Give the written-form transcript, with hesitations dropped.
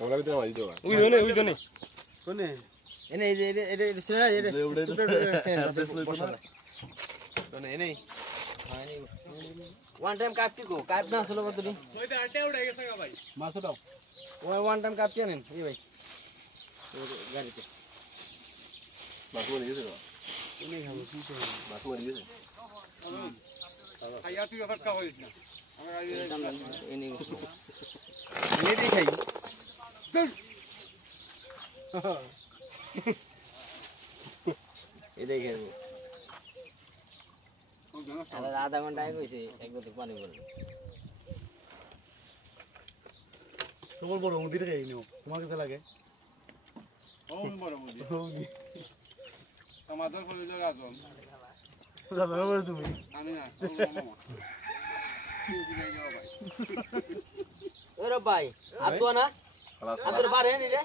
OLA ভিতরে মারি দাও ওই জনে কোনে এনে এটা সিনা এটা তো নেই নেই ওয়ান টাইম কাপটি কো কাপ না আসলে বদলি ওইটা আটে উড়ে গেছে গা ভাই মাছ দাও ওয়ান টাইম কাপটি আনেন এই ভাই গাড়িতে মাছ মারি গেছে তো কোনে খাবো কি করব মাছ মারি গেছে খাইয়া তুই আবার কা হইছ না আমরা এনে নেডি খাই এই দেখেন আধা ঘন্টা আগে কইছে এক বোতল পানি বলবে তোমার বড় মুদির খাই নিও তোমার কাছে লাগে ওম বড় মুদি টমাটোর ফলিল রাজন দাদা বলে তুমি আমি না মামা ওরে ভাই আতো না আতর বারে নি রে